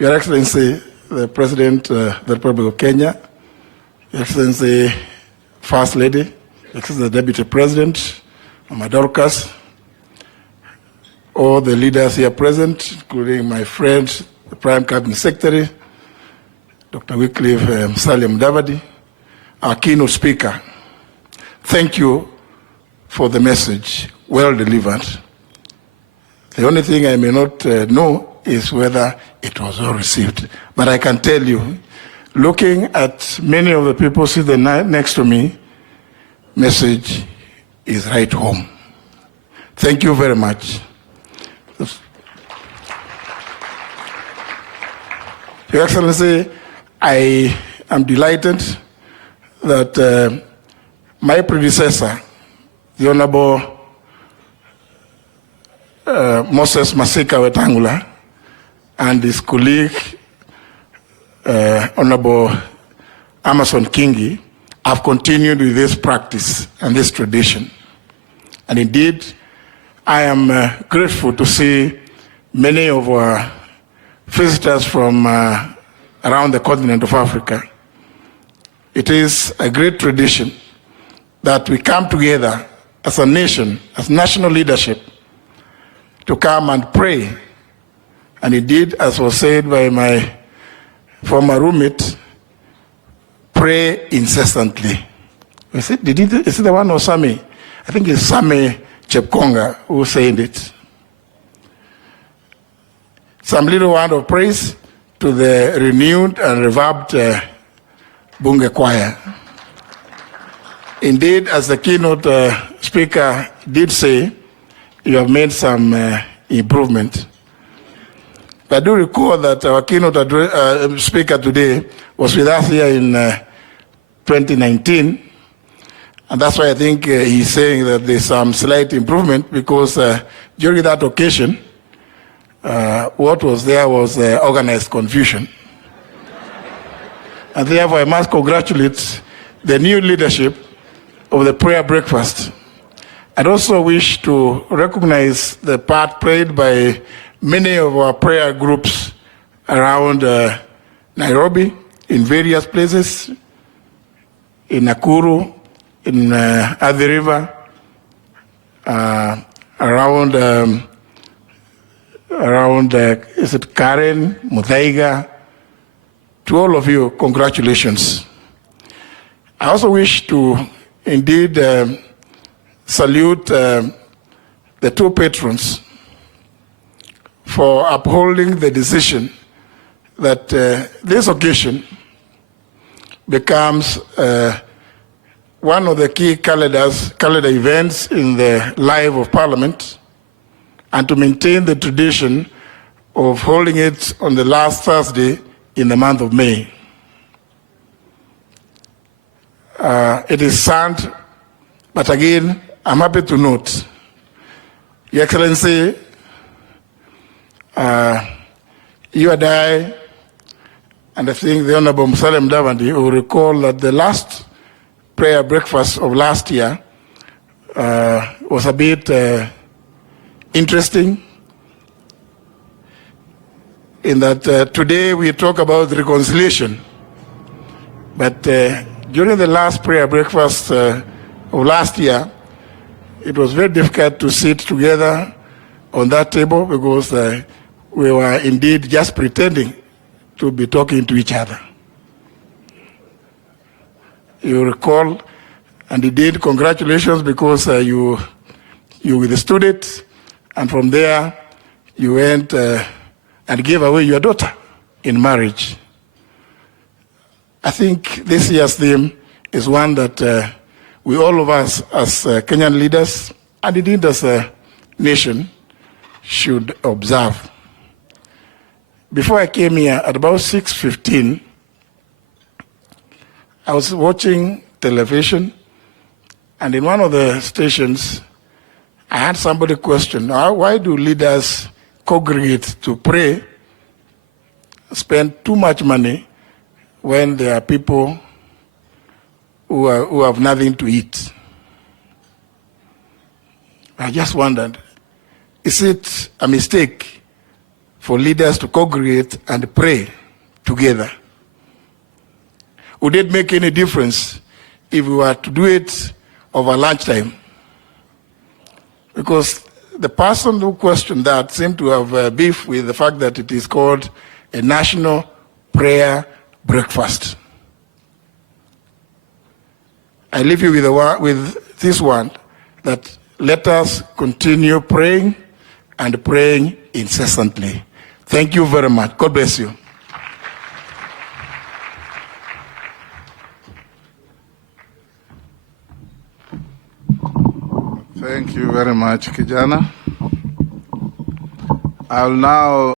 Your Excellency, the President of the Republic of Kenya, Your Excellency, First Lady, Your Excellency, the Deputy President, Mama Dorcas, all the leaders here present, including my friend, the Prime Cabinet Secretary, Dr. Wycliffe Musalia Mudavadi, our keynote speaker. Thank you for the message, well delivered. The only thing I may not know is whether it was well received. But I can tell you, looking at many of the people sitting next to me, message is right home. Thank you very much. Your Excellency, I am delighted that my predecessor, the Honorable Moses Masika Wetangula, and his colleague, Honorable Amason Kingi, have continued with this practice and this tradition. And indeed, I am grateful to see many of our visitors from around the continent of Africa. It is a great tradition that we come together as a nation, as national leadership, to come and pray. And indeed, as was said by my former roommate, pray incessantly. Is it the one or Sami? I think it's Sami Chepkonga who said it. Some little word of praise to the renewed and revamped Bunge Choir. Indeed, as the keynote speaker did say, you have made some improvement. I do recall that our keynote speaker today was with us here in 2019, and that's why I think he's saying that there's some slight improvement, because during that occasion, what was there was organized confusion. And therefore, I must congratulate the new leadership of the prayer breakfast. I'd also wish to recognize the part played by many of our prayer groups around Nairobi, in various places, in Nakuru, in Athi River, around is it Karen, Muthaiga. To all of you, congratulations. I also wish to indeed salute the two patrons for upholding the decision that this occasion becomes one of the key calendar events in the life of Parliament, and to maintain the tradition of holding it on the last Thursday in the month of May. It is sad, but again, I'm happy to note, Your Excellency, you and I, and I think the Honorable Musalia Mudavadi will recall that the last prayer breakfast of last year was a bit interesting, in that today we talk about reconciliation, but during the last prayer breakfast of last year, it was very difficult to sit together on that table, because we were indeed just pretending to be talking to each other. You recall, and indeed congratulations, because you withstood it, and from there you went and gave away your daughter in marriage. I think this year's theme is one that we, all of us as Kenyan leaders, and indeed as a nation, should observe. Before I came here at about 6:15, I was watching television, and in one of the stations, I had somebody question, why do leaders congregate to pray, spend too much money when there are people who have nothing to eat? I just wondered, is it a mistake for leaders to congregate and pray together. Would it make any difference if we were to do it over lunchtime? Because the person who questioned that seemed to have beef with the fact that it is called a national prayer breakfast. I leave you with this one, that let us continue praying and praying incessantly. Thank you very much. God bless you. Thank you very much, Kijana. I'll now